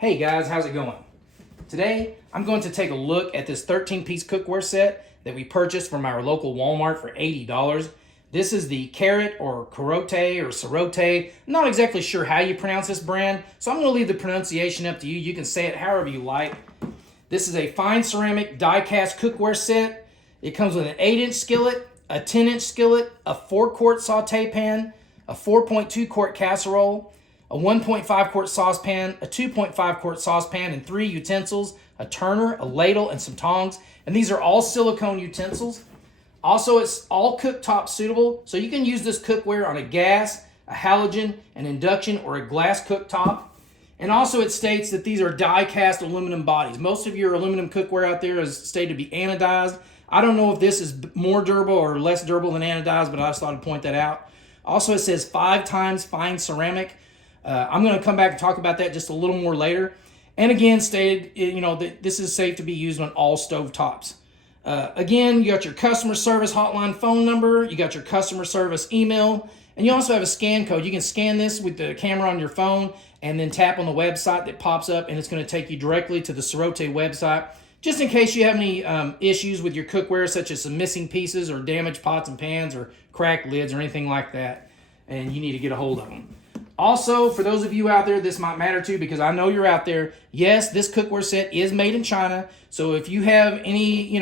Hey guys, how's it going? Today, I'm going to take a look at this 13-piece cookware set that we purchased from our local Walmart for $80. This is the CAROTE or CAROTE. I'm not exactly sure how you pronounce this brand, so I'm going to leave the pronunciation up to you. You can say it however you like. This is a fine ceramic die-cast cookware set. It comes with an 8-inch skillet, a 10-inch skillet, a 4-quart saute pan, a 4.2-quart casserole, a 1.5-quart saucepan, a 2.5-quart saucepan, and 3 utensils, a turner, a ladle, and some tongs. And these are all silicone utensils. Also, it's all cooktop suitable, so you can use this cookware on a gas, a halogen, an induction, or a glass cooktop. And also it states that these are die-cast aluminum bodies. Most of your aluminum cookware out there is stated to be anodized. I don't know if this is more durable or less durable than anodized, but I just thought I'd point that out. Also, it says 5 times fine ceramic. I'm going to come back and talk about that just a little more later. And again, stated, that this is safe to be used on all stove tops. Again, you got your customer service hotline phone number, you got your customer service email, and you also have a scan code. You can scan this with the camera on your phone and then tap on the website that pops up, and it's going to take you directly to the CAROTE website, just in case you have any issues with your cookware, such as some missing pieces or damaged pots and pans or cracked lids or anything like that, and you need to get a hold of them. Also, for those of you out there, this might matter too, because I know you're out there. Yes, this cookware set is made in China. So if you have any,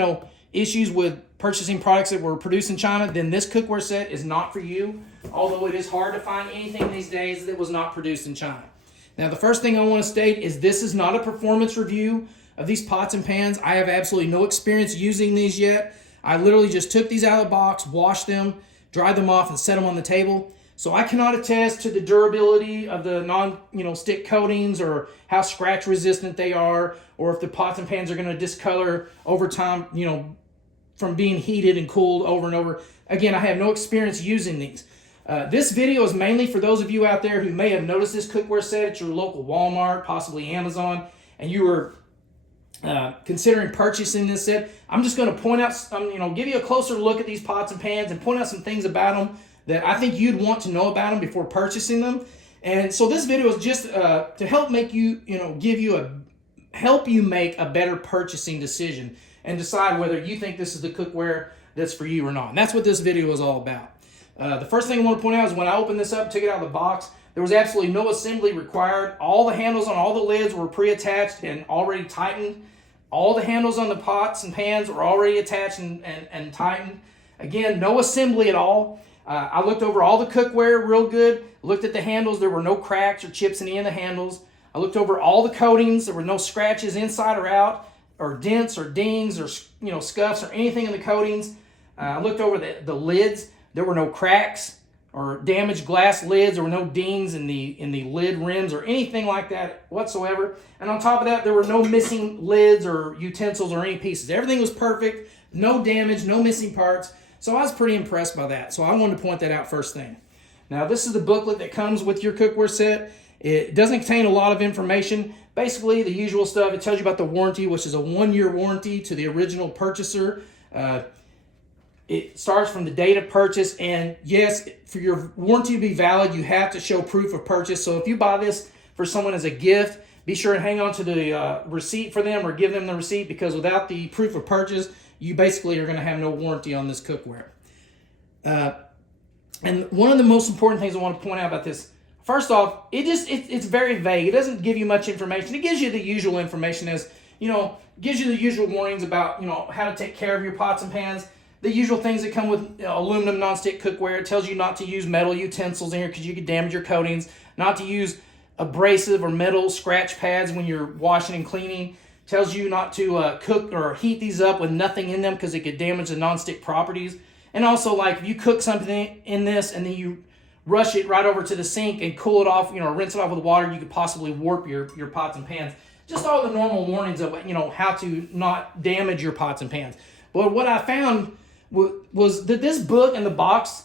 issues with purchasing products that were produced in China, then this cookware set is not for you. Although it is hard to find anything these days that was not produced in China. Now, the first thing I want to state is this is not a performance review of these pots and pans. I have absolutely no experience using these yet. I literally just took these out of the box, washed them, dried them off, and set them on the table. So I cannot attest to the durability of the non-stick coatings or how scratch resistant they are, or if the pots and pans are going to discolor over time, from being heated and cooled over and over. Again, I have no experience using these. This video is mainly for those of you out there who may have noticed this cookware set at your local Walmart, possibly Amazon, and you were considering purchasing this set. I'm just going to point out, give you a closer look at these pots and pans and point out some things about them that I think you'd want to know about them before purchasing them. And so this video is just to help make you, help you make a better purchasing decision and decide whether you think this is the cookware that's for you or not. And that's what this video is all about. The first thing I want to point out is when I opened this up, took it out of the box, there was absolutely no assembly required. All the handles on all the lids were pre-attached and already tightened. All the handles on the pots and pans were already attached and tightened. Again, no assembly at all. I looked over all the cookware real good, looked at the handles. There were no cracks or chips in any of the handles. I looked over all the coatings. There were no scratches inside or out, or dents or dings or scuffs or anything in the coatings. I looked over the lids. There were no cracks or damaged glass lids. There were no dings in the lid rims or anything like that whatsoever. And on top of that, there were no missing lids or utensils or any pieces. Everything was perfect, no damage, no missing parts. So I was pretty impressed by that. So I wanted to point that out first thing. Now, this is the booklet that comes with your cookware set. It doesn't contain a lot of information. Basically, the usual stuff. It tells you about the warranty, which is a 1-year warranty to the original purchaser. It starts from the date of purchase. And yes, for your warranty to be valid, you have to show proof of purchase. So if you buy this for someone as a gift, be sure and hang on to the receipt for them or give them the receipt, because without the proof of purchase, you basically are going to have no warranty on this cookware. And one of the most important things I want to point out about this, first off, it's very vague. It doesn't give you much information. It gives you the usual information as, gives you the usual warnings about, how to take care of your pots and pans, the usual things that come with aluminum nonstick cookware. It tells you not to use metal utensils in here because you could damage your coatings, not to use abrasive or metal scratch pads when you're washing and cleaning. Tells you not to cook or heat these up with nothing in them because it could damage the nonstick properties. And also, like, if you cook something in this and then you rush it right over to the sink and cool it off, rinse it off with water, you could possibly warp your pots and pans. Just all the normal warnings of, how to not damage your pots and pans. But what I found was that this book and the box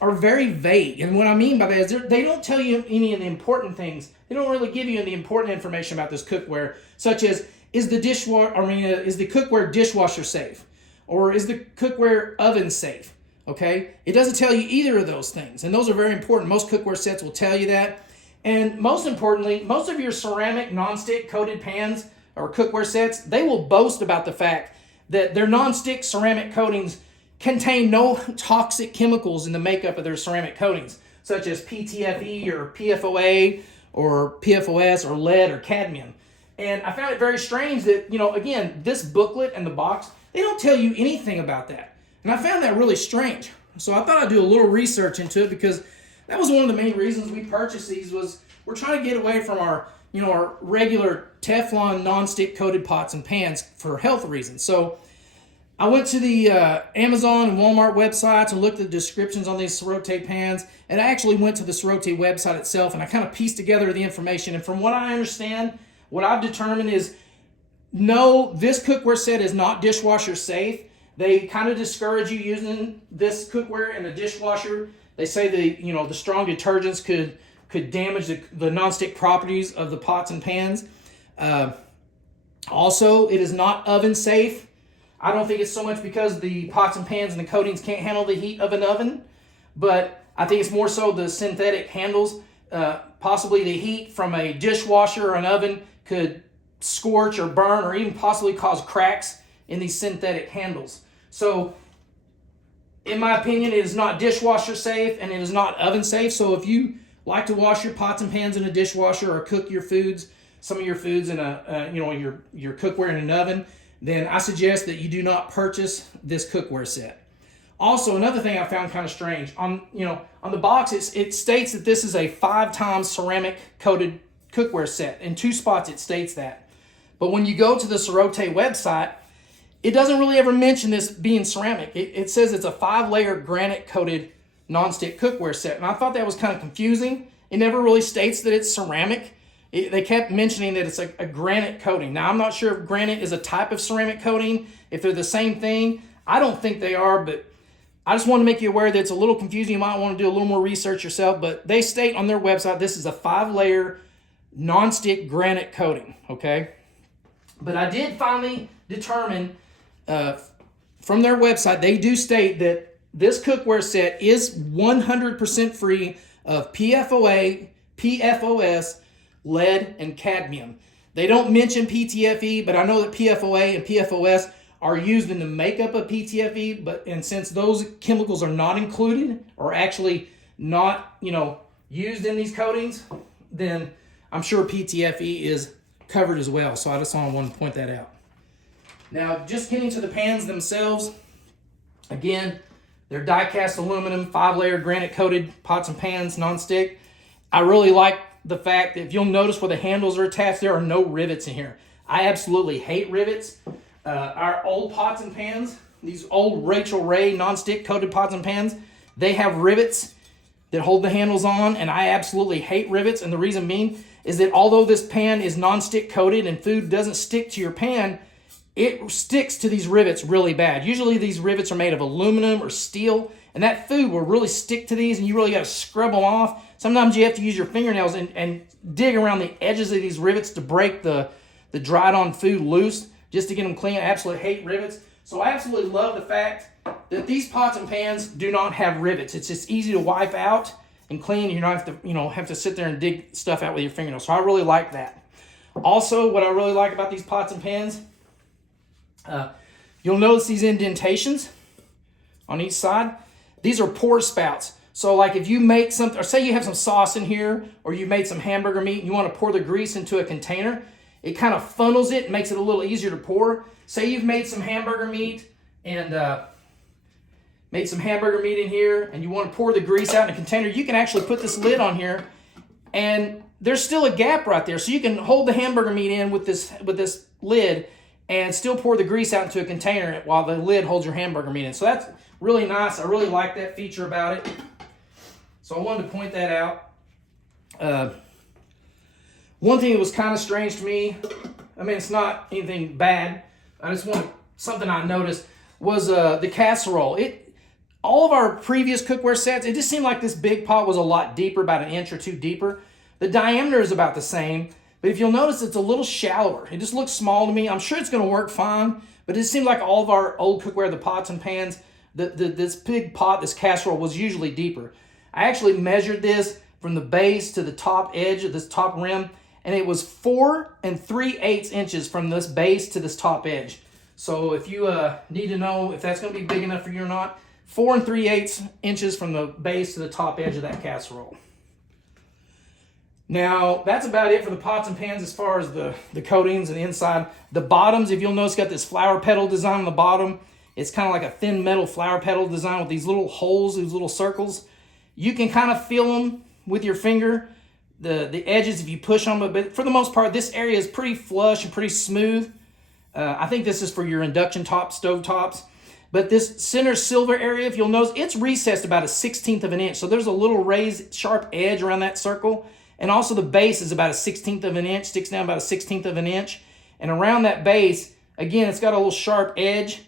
are very vague. And what I mean by that is they don't tell you any of the important things. They don't really give you any important information about this cookware, such as, is the cookware dishwasher safe? Or is the cookware oven safe? Okay? It doesn't tell you either of those things. And those are very important. Most cookware sets will tell you that. And most importantly, most of your ceramic non-stick coated pans or cookware sets, they will boast about the fact that their non-stick ceramic coatings contain no toxic chemicals in the makeup of their ceramic coatings, such as PTFE or PFOA or PFOS or lead or cadmium. And I found it very strange that, again, this booklet and the box, they don't tell you anything about that. And I found that really strange. So I thought I'd do a little research into it, because that was one of the main reasons we purchased these. Was we're trying to get away from our regular Teflon non-stick coated pots and pans for health reasons. So I went to the Amazon and Walmart websites and looked at the descriptions on these CAROTE pans, and I actually went to the CAROTE website itself, and I kind of pieced together the information. And from what I understand, what I've determined is, no, this cookware set is not dishwasher safe. They kind of discourage you using this cookware in a dishwasher. They say the strong detergents could damage the nonstick properties of the pots and pans. Also, it is not oven safe. I don't think it's so much because the pots and pans and the coatings can't handle the heat of an oven, but I think it's more so the synthetic handles. Possibly the heat from a dishwasher or an oven could scorch or burn or even possibly cause cracks in these synthetic handles. So in my opinion, it is not dishwasher safe and it is not oven safe. So if you like to wash your pots and pans in a dishwasher or cook your foods, some of your foods in your cookware in an oven, then I suggest that you do not purchase this cookware set. Also, another thing I found kind of strange, on the box, it states that this is a 5-time ceramic coated cookware set. In 2 spots it states that. But when you go to the CAROTE website, it doesn't really ever mention this being ceramic. It says it's a 5-layer granite coated nonstick cookware set. And I thought that was kind of confusing. It never really states that it's ceramic. They kept mentioning that it's a granite coating. Now, I'm not sure if granite is a type of ceramic coating, if they're the same thing. I don't think they are, but I just want to make you aware that it's a little confusing. You might want to do a little more research yourself, but they state on their website this is a 5-layer nonstick granite coating, okay? But I did finally determine from their website, they do state that this cookware set is 100% free of PFOA, PFOS, lead, and cadmium. They don't mention PTFE, but I know that PFOA and PFOS are used in the makeup of PTFE, and since those chemicals are not included or actually not, used in these coatings, then I'm sure PTFE is covered as well. So I just want to point that out. Now, just getting to the pans themselves, again, they're die-cast aluminum, 5-layer granite-coated pots and pans, non-stick. I really like the fact that if you'll notice where the handles are attached, there are no rivets in here. I absolutely hate rivets. Our old pots and pans, these old Rachel Ray non-stick coated pots and pans, they have rivets that hold the handles on, and I absolutely hate rivets. And the reason being is that although this pan is non-stick coated and food doesn't stick to your pan, it sticks to these rivets really bad. Usually these rivets are made of aluminum or steel, and that food will really stick to these, and you really got to scrub them off. Sometimes you have to use your fingernails and dig around the edges of these rivets to break the dried on food loose just to get them clean. I absolutely hate rivets. So I absolutely love the fact that these pots and pans do not have rivets. It's just easy to wipe out and clean. You don't have to, have to sit there and dig stuff out with your fingernails. So I really like that. Also, what I really like about these pots and pans, you'll notice these indentations on each side. These are pour spouts. So like if you make something, or say you have some sauce in here, or you made some hamburger meat and you want to pour the grease into a container, it kind of funnels it and makes it a little easier to pour. Say you've made some hamburger meat and made some hamburger meat in here and you want to pour the grease out in a container, you can actually put this lid on here and there's still a gap right there. So you can hold the hamburger meat in with this lid and still pour the grease out into a container while the lid holds your hamburger meat in. So that's really nice. I really like that feature about it. So I wanted to point that out. One thing that was kind of strange to me, I mean, it's not anything bad. I just wanted, something I noticed was the casserole. All of our previous cookware sets, it just seemed like this big pot was a lot deeper, about 1 inch or 2 deeper. The diameter is about the same, but if you'll notice, it's a little shallower. It just looks small to me. I'm sure it's going to work fine, but it seemed like all of our old cookware, the pots and pans, this big pot, this casserole was usually deeper. I actually measured this from the base to the top edge of this top rim, and it was 4 3/8 inches from this base to this top edge. So if you need to know if that's going to be big enough for you or not, 4 3/8 inches from the base to the top edge of that casserole. Now, that's about it for the pots and pans as far as the coatings and the inside. The bottoms, if you'll notice, got this flower petal design on the bottom. It's kind of like a thin metal flower petal design with these little holes, these little circles. You can kind of feel them with your finger, the edges if you push them, but for the most part, this area is pretty flush and pretty smooth. I think this is for your induction top, stove tops. But this center silver area, if you'll notice, it's recessed about 1/16 of an inch. So there's a little raised, sharp edge around that circle. And also the base is about 1/16 of an inch, sticks down about 1/16 of an inch. And around that base, again, it's got a little sharp edge,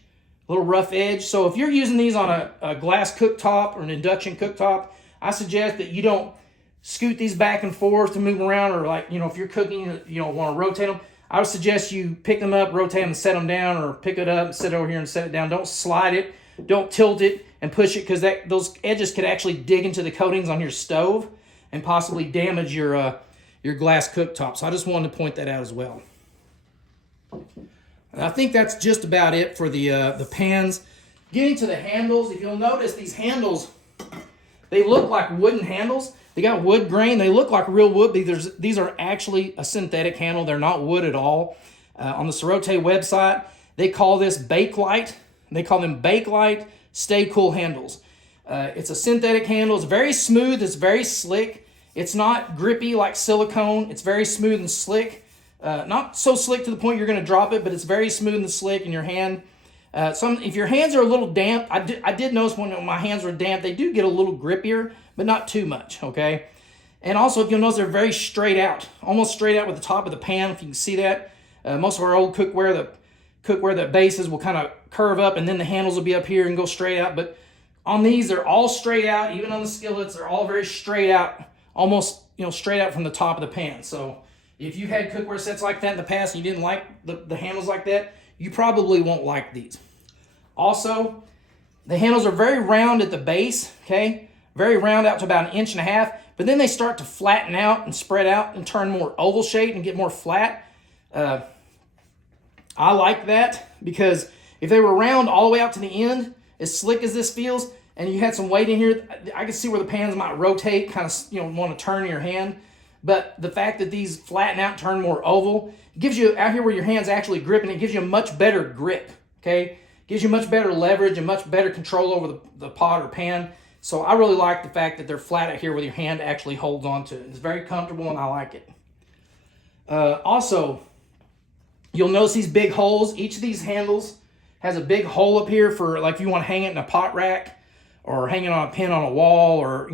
a little rough edge. So if you're using these on a glass cooktop or an induction cooktop, I suggest that you don't scoot these back and forth to move around, or like, if you're cooking, you don't want to rotate them. I would suggest you pick them up, rotate them, and set them down, or pick it up and set it over here and set it down. Don't slide it, don't tilt it and push it, because those edges could actually dig into the coatings on your stove and possibly damage your glass cooktop. So I just wanted to point that out as well. And I think that's just about it for the pans. Getting to the handles, if you'll notice, these handles, they look like wooden handles. They got wood grain. They look like real wood, but these are actually a synthetic handle. They're not wood at all. On the CAROTE website, they call this Bakelite. They call them Bakelite Stay Cool handles. It's a synthetic handle. It's very smooth. It's very slick. It's not grippy like silicone. It's very smooth and slick. Not so slick to the point you're going to drop it, but it's very smooth and slick in your hand. If your hands are a little damp, I did notice when my hands were damp, they do get a little grippier, but not too much, okay? And also, if you'll notice, they're very straight out, almost straight out with the top of the pan, if you can see that. Most of our old cookware, the bases will kind of curve up, and then the handles will be up here and go straight out. But on these, they're all straight out. Even on the skillets, they're all very straight out, almost straight out from the top of the pan. So if you had cookware sets like that in the past and you didn't like the handles like that, you probably won't like these. Also, the handles are very round at the base, okay? Very round out to about 1.5 inches, but then they start to flatten out and spread out and turn more oval shaped and get more flat. I like that, because if they were round all the way out to the end, as slick as this feels, and you had some weight in here, I can see where the pans might rotate, kind of want to turn in your hand. But the fact that these flatten out, turn more oval, gives you, out here where your hand's actually gripping, it gives you a much better grip, okay? Gives you much better leverage and much better control over the pot or pan. So I really like the fact that they're flat out here where your hand actually holds onto it. It's very comfortable and I like it. Also, you'll notice these big holes. Each of these handles has a big hole up here for, like, if you want to hang it in a pot rack or hang it on a pin on a wall, or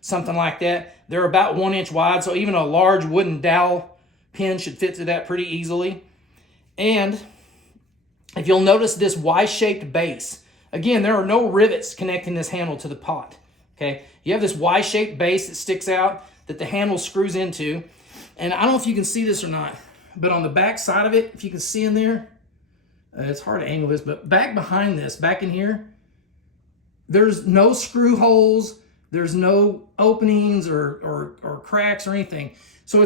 something like that. They're about 1 inch wide, so even a large wooden dowel pin should fit through that pretty easily. And if you'll notice this Y-shaped base, again, there are no rivets connecting this handle to the pot, okay? You have this Y-shaped base that sticks out that the handle screws into. And I don't know if you can see this or not, but on the back side of it, if you can see in there, it's hard to angle this, but back behind this, back in here, there's no screw holes, there's no openings or cracks or anything. So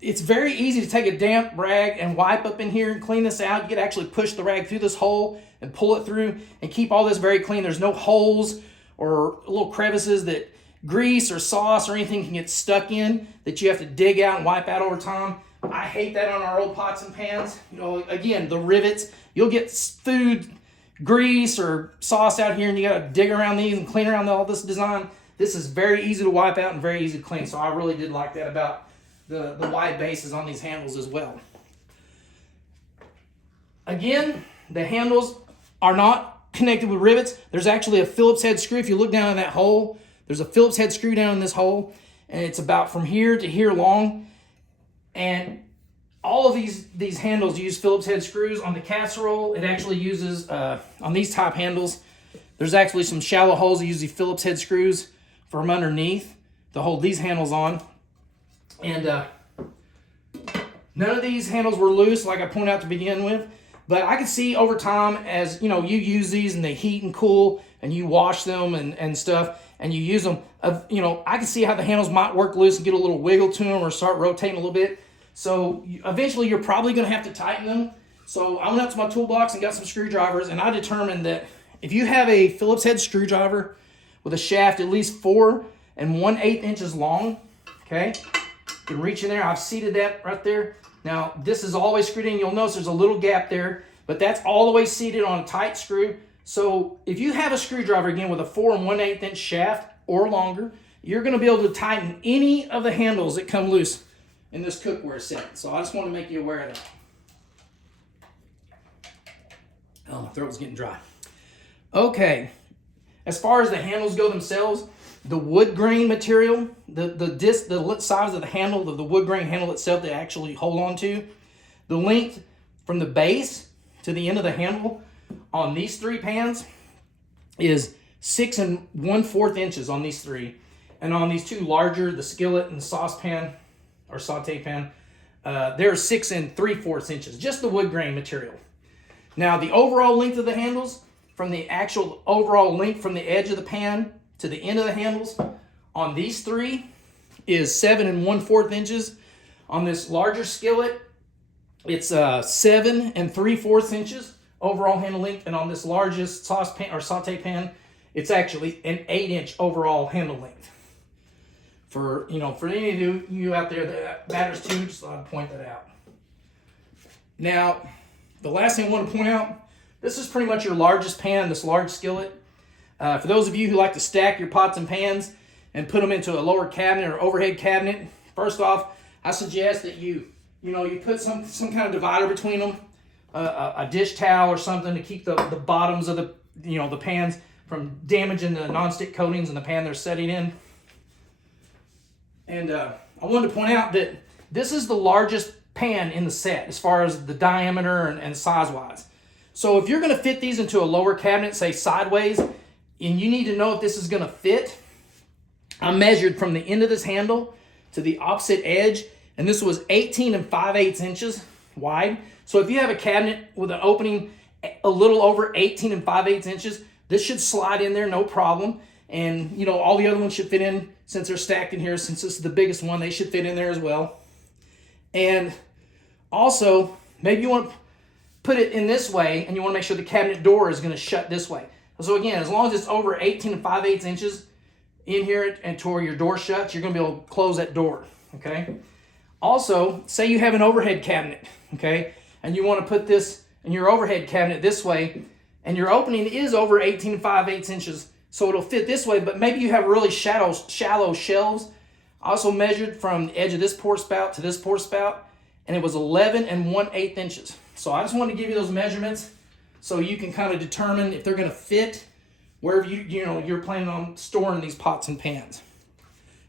it's very easy to take a damp rag and wipe up in here and clean this out. You can actually push the rag through this hole and pull it through and keep all this very clean. There's no holes or little crevices that grease or sauce or anything can get stuck in that you have to dig out and wipe out over time. I hate that on our old pots and pans. Again, the rivets, you'll get food, grease or sauce out here and you gotta dig around these and clean around all this design. This is very easy to wipe out and very easy to clean. So I really did like that about the wide bases on these handles as well. Again, the handles are not connected with rivets. There's actually a Phillips head screw. If you look down in that hole, there's a Phillips head screw down in this hole, and it's about from here to here long. And all of these handles use Phillips head screws. On the casserole, it actually uses, on these top handles, there's actually some shallow holes that use the Phillips head screws from underneath to hold these handles on. And none of these handles were loose, like I pointed out to begin with. But I can see over time, as you use these and they heat and cool and you wash them and stuff, and you use them, you know, I can see how the handles might work loose and get a little wiggle to them or start rotating a little bit. So eventually you're probably going to have to tighten them. So I went out to my toolbox and got some screwdrivers, and I determined that if you have a Phillips head screwdriver with a shaft at least 4 1/8 inches long, okay, you can reach in there. I've seated that right there. Now this is always screwed in. You'll notice there's a little gap there, but that's all the way seated on a tight screw. So if you have a screwdriver, again, with a 4 1/8 inch shaft or longer, you're going to be able to tighten any of the handles that come loose in this cookware set. So I just want to make you aware of that. Oh, my throat was getting dry. Okay, as far as the handles go themselves, the wood grain material, the size of the handle, the wood grain handle itself they actually hold on to, the length from the base to the end of the handle on these 3 pans is 6 1/4 inches on these 3. And on these 2 larger, the skillet and saucepan or saute pan, they're 6 3/4 inches, just the wood grain material. Now the overall length of the handles, from the actual overall length from the edge of the pan to the end of the handles on these 3 is 7 1/4 inches. On this larger skillet, it's 7 3/4 inches overall handle length, and on this largest saucepan or saute pan, it's actually an 8-inch overall handle length. For any of you out there that matters too, just thought I'd point that out. Now, the last thing I want to point out, this is pretty much your largest pan, this large skillet. For those of you who like to stack your pots and pans and put them into a lower cabinet or overhead cabinet, first off, I suggest that you put some kind of divider between them, a dish towel or something to keep the bottoms of the pans from damaging the nonstick coatings in the pan they're setting in. And I wanted to point out that this is the largest pan in the set as far as the diameter and size wise. So if you're going to fit these into a lower cabinet, say sideways, and you need to know if this is going to fit, I measured from the end of this handle to the opposite edge, and this was 18 5/8 inches wide. So if you have a cabinet with an opening a little over 18 5/8 inches, this should slide in there no problem. And all the other ones should fit in, since they're stacked in here, since this is the biggest one, they should fit in there as well. And also, maybe you want to put it in this way, and you want to make sure the cabinet door is going to shut this way. So again, as long as it's over 18 5/8 inches in here and to where your door shuts, you're going to be able to close that door, okay? Also, say you have an overhead cabinet, okay, and you want to put this in your overhead cabinet this way, and your opening is over 18 5/8 inches, so it'll fit this way, but maybe you have really shallow shelves. I also measured from the edge of this pour spout to this pour spout, and it was 11 1/8 inches. So I just wanted to give you those measurements so you can kind of determine if they're going to fit wherever you're planning on storing these pots and pans.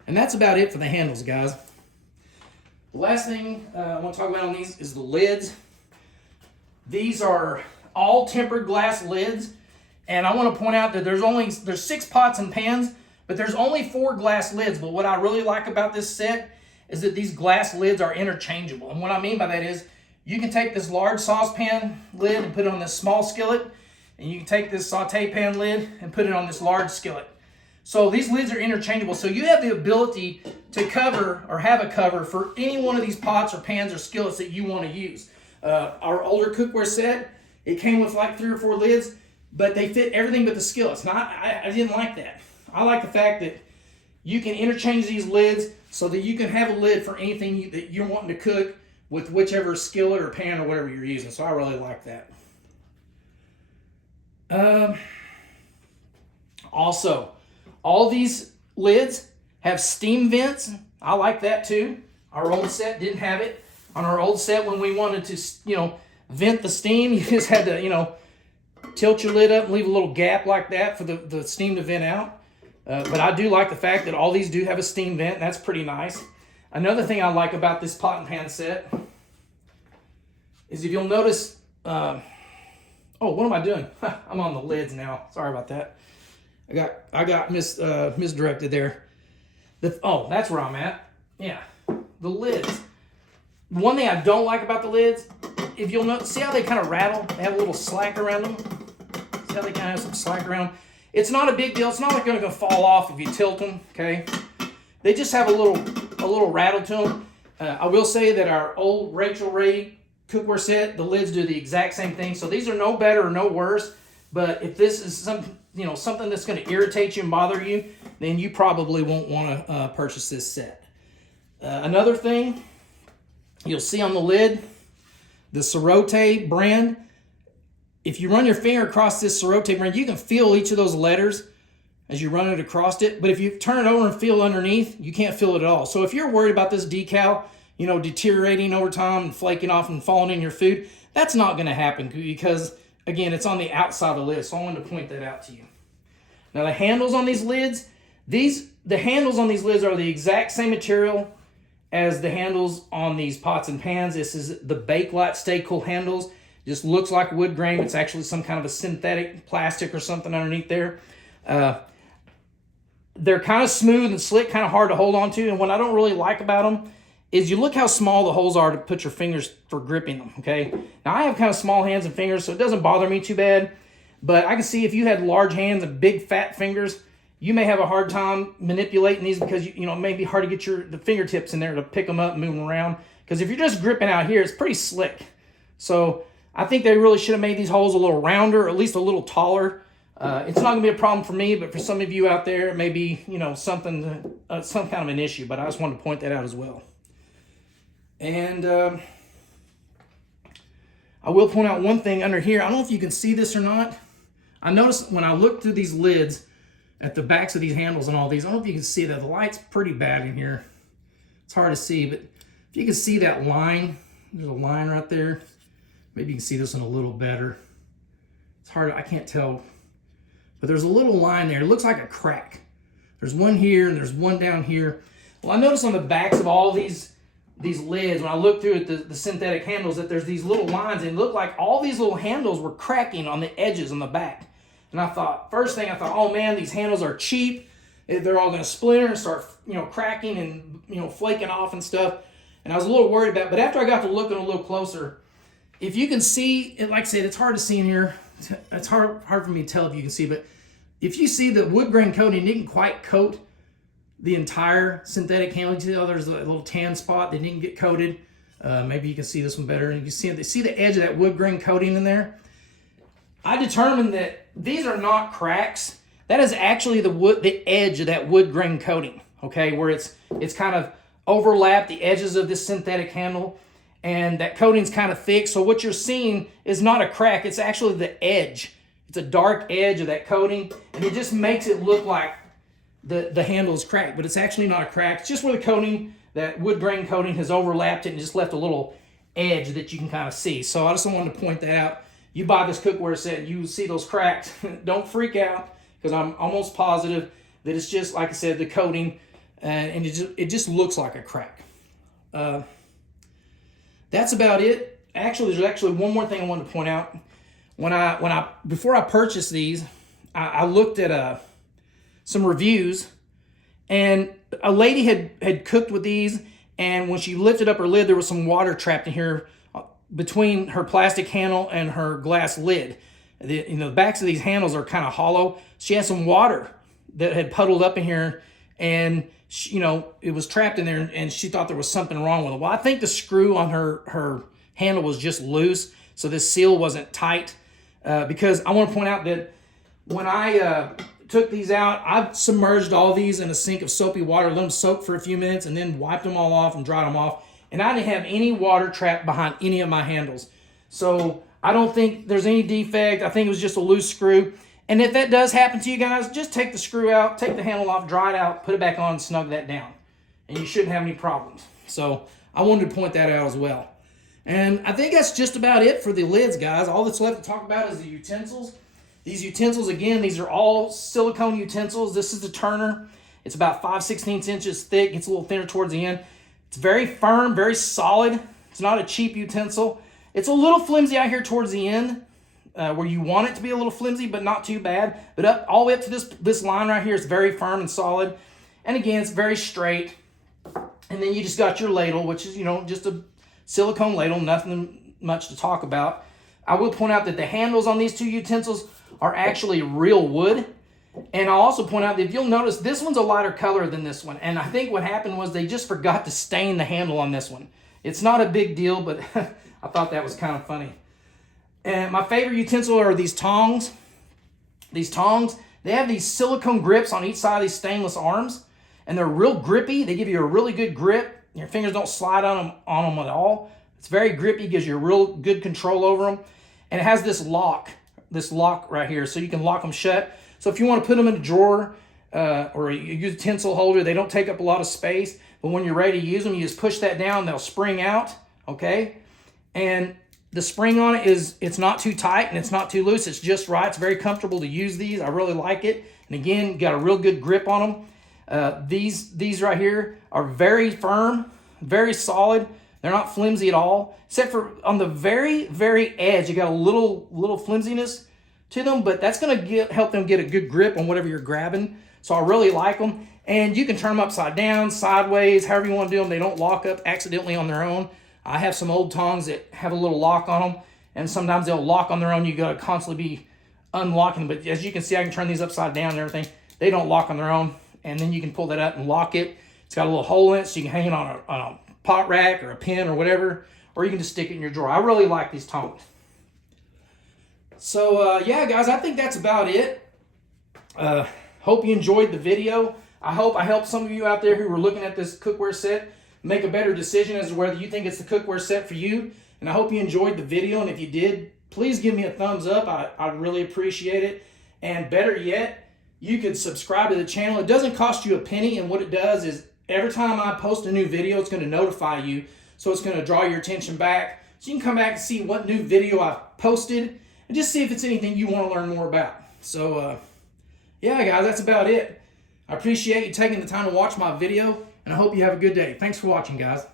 And that's about it for the handles, guys. The last thing I want to talk about on these is the lids. These are all tempered glass lids, and I want to point out that there's 6 pots and pans, but there's only 4 glass lids. But what I really like about this set is that these glass lids are interchangeable. And what I mean by that is you can take this large saucepan lid and put it on this small skillet, and you can take this saute pan lid and put it on this large skillet. So these lids are interchangeable. So you have the ability to cover or have a cover for any one of these pots or pans or skillets that you want to use. Our older cookware set, it came with like 3 or 4 lids, but they fit everything but the skillets. Now, I didn't like that. I like the fact that you can interchange these lids so that you can have a lid for anything that you're wanting to cook with whichever skillet or pan or whatever you're using. So I really like that. Also, all these lids have steam vents. I like that too. Our old set didn't have it. On our old set, when we wanted to, vent the steam, you just had to, tilt your lid up and leave a little gap like that for the steam to vent out. But I do like the fact that all these do have a steam vent, and that's pretty nice. Another thing I like about this pot and pan set is if you'll notice, oh, what am I doing? I'm on the lids now. Sorry about that. I got misdirected there. That's where I'm at. Yeah, the lids. One thing I don't like about the lids, if you'll notice, see how they kind of rattle? They have a little slack around them. See how they kind of have some slack around them? It's not a big deal. It's not like they're going to fall off if you tilt them, okay? They just have a little rattle to them. I will say that our old Rachel Ray cookware set, the lids do the exact same thing. So these are no better or no worse. But if this is something that's going to irritate you and bother you, then you probably won't want to purchase this set. Another thing you'll see on the lid, the CAROTE brand. If you run your finger across this CAROTE brand, you can feel each of those letters as you run it across it. But if you turn it over and feel underneath, you can't feel it at all. So if you're worried about this decal, deteriorating over time and flaking off and falling in your food, that's not going to happen because, again, it's on the outside of the lid. So I wanted to point that out to you. Now the handles on these lids, the handles on these lids are the exact same material as the handles on these pots and pans. This is the Bakelite Stay Cool handles. Just looks like wood grain. It's actually some kind of a synthetic plastic or something underneath there. They're kind of smooth and slick, kind of hard to hold on to. And what I don't really like about them is you look how small the holes are to put your fingers for gripping them, okay? Now I have kind of small hands and fingers, so it doesn't bother me too bad. But I can see if you had large hands and big fat fingers, you may have a hard time manipulating these because it may be hard to get the fingertips in there to pick them up and move them around. Because if you're just gripping out here, it's pretty slick. So I think they really should have made these holes a little rounder, or at least a little taller. It's not going to be a problem for me, but for some of you out there, it may be some kind of an issue. But I just wanted to point that out as well. And I will point out one thing under here. I don't know if you can see this or not. I noticed when I look through these lids at the backs of these handles and all these, I don't know if you can see that. The light's pretty bad in here. It's hard to see, but if you can see that line, there's a line right there. Maybe you can see this one a little better. It's hard, I can't tell. But there's a little line there. It looks like a crack. There's one here and there's one down here. Well, I noticed on the backs of all these lids, when I look through at the synthetic handles, that there's these little lines, and it looked like all these little handles were cracking on the edges on the back. And first thing I thought, oh man, these handles are cheap. They're all going to splinter and start, cracking and, flaking off and stuff. And I was a little worried about it. But after I got to looking a little closer, if you can see, like I said, it's hard to see in here. It's hard for me to tell if you can see, but if you see the wood grain coating didn't quite coat the entire synthetic handle. You see, there's a little tan spot that didn't get coated. Maybe you can see this one better. And you see the edge of that wood grain coating in there. I determined that these are not cracks. That is actually the edge of that wood grain coating, okay, where it's kind of overlapped the edges of this synthetic handle, and that coating's kind of thick. So what you're seeing is not a crack. It's actually the edge. It's a dark edge of that coating, and it just makes it look like the handle is cracked, but it's actually not a crack. It's just where the coating, that wood grain coating, has overlapped it and just left a little edge that you can kind of see. So I just wanted to point that out. You buy this cookware set, you see those cracks. Don't freak out, because I'm almost positive that it's just, like I said, the coating, and it just looks like a crack. That's about it. Actually, there's actually one more thing I wanted to point out. Before I purchased these, I looked at some reviews, and a lady had cooked with these, and when she lifted up her lid, there was some water trapped in here between her plastic handle and her glass lid. The backs of these handles are kind of hollow. She had some water that had puddled up in here, and it was trapped in there, and she thought there was something wrong with it. Well, I think the screw on her handle was just loose, so this seal wasn't tight. Because I want to point out that when I took these out, I submerged all these in a sink of soapy water, let them soak for a few minutes, and then wiped them all off and dried them off. And I didn't have any water trapped behind any of my handles. So I don't think there's any defect. I think it was just a loose screw. And if that does happen to you guys, just take the screw out, take the handle off, dry it out, put it back on, and snug that down. And you shouldn't have any problems. So I wanted to point that out as well. And I think that's just about it for the lids, guys. All that's left to talk about is the utensils. These utensils, again, these are all silicone utensils. This is the turner. It's about 5/16 inches thick. It's a little thinner towards the end. It's very firm, very solid. It's not a cheap utensil. It's a little flimsy out here towards the end, where you want it to be a little flimsy, but not too bad. But all the way up to this line right here, it's very firm and solid. And again, it's very straight. And then you just got your ladle, which is, just a silicone ladle, nothing much to talk about. I will point out that the handles on these two utensils are actually real wood. And I'll also point out that if you'll notice, this one's a lighter color than this one. And I think what happened was they just forgot to stain the handle on this one. It's not a big deal, but I thought that was kind of funny. And my favorite utensil are these tongs. These tongs, they have these silicone grips on each side of these stainless arms, and they're real grippy. They give you a really good grip. Your fingers don't slide on them at all. It's very grippy, gives you a real good control over them. And it has this lock right here, so you can lock them shut. So if you want to put them in a drawer or a utensil holder, they don't take up a lot of space. But when you're ready to use them, you just push that down, they'll spring out, okay? And the spring on it it's not too tight and it's not too loose. It's just right. It's very comfortable to use these. I really like it. And again, got a real good grip on them. These right here are very firm, very solid. They're not flimsy at all, except for on the very, very edge, you got a little flimsiness to them, but that's going to help them get a good grip on whatever you're grabbing. So I really like them. And you can turn them upside down, sideways, however you want to do them. They don't lock up accidentally on their own. I have some old tongs that have a little lock on them, and sometimes they'll lock on their own. You got to constantly be unlocking them. But as you can see, I can turn these upside down and everything. They don't lock on their own. And then you can pull that up and lock it. It's got a little hole in it, so you can hang it on a pot rack or a pin or whatever, or you can just stick it in your drawer. I really like these tongs. So yeah, guys, I think that's about it. Hope you enjoyed the video. I hope I helped some of you out there who were looking at this cookware set make a better decision as to whether you think it's the cookware set for you. And I hope you enjoyed the video. And if you did, please give me a thumbs up. I'd really appreciate it. And better yet, you could subscribe to the channel. It doesn't cost you a penny. And what it does is every time I post a new video, it's going to notify you. So it's going to draw your attention back. So you can come back and see what new video I've posted and just see if it's anything you want to learn more about. So yeah, guys, that's about it. I appreciate you taking the time to watch my video, and I hope you have a good day. Thanks for watching, guys.